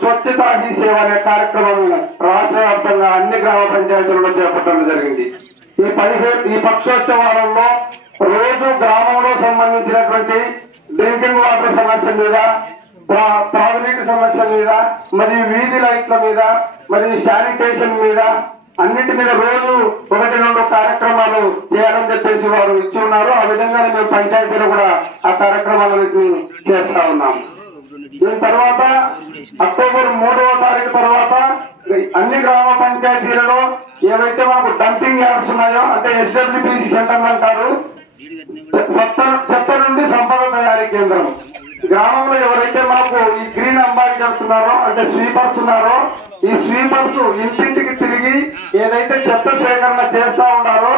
స్వచ్ఛతా he సేవ అనే కార్యక్రమం రాష్ట్ర వ్యాప్తంగా అన్ని గ్రామ పంచాయతీలలో చేపట్టడం జరిగింది. ఈ పదిహేను ఈ పక్షోత్సవాలలో రోజు గ్రామంలో సంబంధించిన డ్రింకింగ్ వాటర్ సమస్య మీద త్రా- త్రాగునీటి సమస్య మీద మరియు వీధి లైట్ల మీద మరియు శానిటేషన్ మీద అన్నిటి మీద రోజు ఒకటి రెండు కార్యక్రమాలు చేయాలని చెప్పేసి వారు ఇచ్చి ఉన్నారు. ఆ విధంగానే మేము పంచాయతీలో కూడా ఆ కార్యక్రమాలన్నింటినీ చేస్తా ఉన్నాం దీని తర్వాత అక్టోబర్ మూడవ తారీఖు తర్వాత అన్ని గ్రామ పంచాయతీలలో ఏవైతే మనకు డంపింగ్ యార్డ్స్ ఉన్నాయో అంటే ఎస్డబ్ల్యూపీసీ సెంటర్ అంటారు చెత్త నుండి కేంద్రం. గ్రామంలో ఎవరైతే మనకు ఈ గ్రీన్ అంబాసిడర్స్ ఉన్నారో అంటే స్వీపర్స్ ఉన్నారో ఈ స్వీపర్స్ ఇంటింటికి తిరిగి ఏదైతే చెత్త సేకరణ చేస్తా ఉన్నారో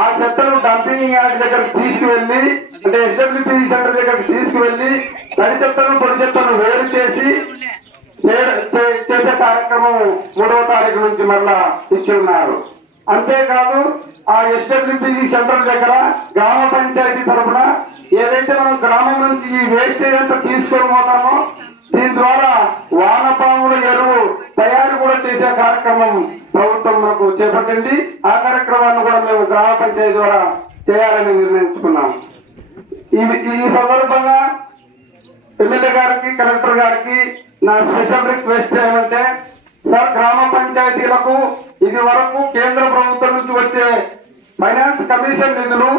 ఆ చెత్తను డంపింగ్ యార్డ్ దగ్గరకు తీసుకువెళ్ళి అంటే ఎస్డబ్ల్యూపీ సెంటర్ దగ్గరకు తీసుకువెళ్ళి తడి చెత్తను పొడి చెత్తను వేరు చేసి చేసే కార్యక్రమం మూడవ తారీఖు నుంచి మళ్ళా ఇచ్చి ఉన్నారు. అంతేకాదు ఆ ఎస్డబ్ల్యూపీ సెంటర్ దగ్గర గ్రామ పంచాయతీ తరఫున ఏదైతే మనం గ్రామం నుంచి ఈ వేస్ట్ ఏదైతే తీసుకొని పోతామో దీని ద్వారా వానపాముల ఎరువు తయారు కూడా చేసే కార్యక్రమం ప్రభుత్వం మనకు చేపట్టింది. ఆ కార్యక్రమాన్ని కూడా మేము గ్రామ పంచాయతీ ద్వారా చేయాలని నిర్ణయించుకున్నాం. ఈ ఈ సందర్భంగా ఎమ్మెల్యే గారికి కలెక్టర్ గారికి నా స్పెషల్ రిక్వెస్ట్ ఏమంటే సార్ గ్రామ పంచాయతీలకు ఇది వరకు కేంద్ర ప్రభుత్వం నుంచి వచ్చే ఫైనాన్స్ కమిషన్ నిధులు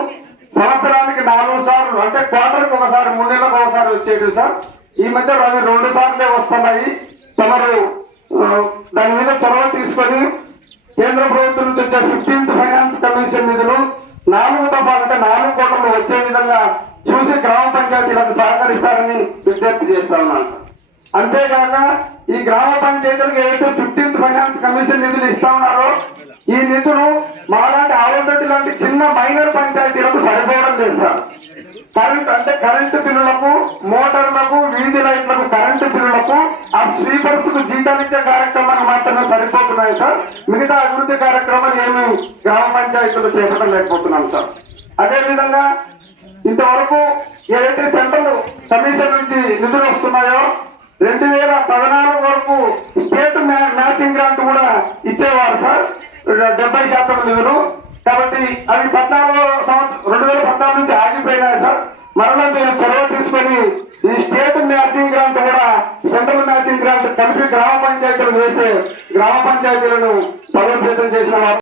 ఒకసారి సార్. ఈ మధ్య అవి రెండు సార్లే వస్తున్నాయి. తమరు దాని మీద చొరవ తీసుకొని కేంద్ర ప్రభుత్వం నుంచి వచ్చే ఫిఫ్టీన్త్ ఫైనాన్స్ కమిషన్ నిధులు నాలుగు దఫాలు నాలుగు కోట్లు వచ్చే విధంగా చూసి గ్రామ పంచాయతీలకు సహకరిస్తారని విజ్ఞప్తి చేస్తా ఉన్నాను. అంతేకాక ఈ గ్రామ పంచాయతీలకు ఏదైతే ఫిఫ్టీన్త్ ఫైనాన్స్ కమిషన్ నిధులు ఇస్తా ఉన్నారో ఈ నిధులు మాలాంటి ఆవులదొడ్డి లాంటి చిన్న మైనర్ పంచాయతీలకు సరిపోవడం లేదు సార్. కరెంట్ అంటే కరెంటు బిల్లులకు మోటార్లకు వీధి లైట్లకు కరెంటు బిల్లులకు ఆ స్వీపర్స్కు జీతాలిచ్చే కార్యక్రమాలు మాత్రమే సరిపోతున్నాయి సార్. మిగతా అభివృద్ధి కార్యక్రమాలు ఏమి గ్రామ పంచాయతీలు చేపట్టలేకపోతున్నాం సార్. అదే విధంగా ఇంతవరకు ఏదైతే సెంట్రల్ కమిషన్ నుంచి నిధులు వస్తున్నాయో రెండు వేల పద్నాలుగు వరకు స్టేట్ మ్యాచింగ్ గ్రాంట్ కూడా ఇచ్చేవారు సార్. డెబ్బై శాతం నిధులు. కాబట్టి అవి పద్నాలుగు మరలా మీరు చొరవ తీసుకొని ఈ స్టేట్ మ్యాచింగ్ గ్రాంట్ కూడా సెంట్రల్ మ్యాచింగ్ గ్రాంట్ కలిపి గ్రామ పంచాయతీలు వేసే గ్రామ పంచాయతీలను బలోపేతం చేసిన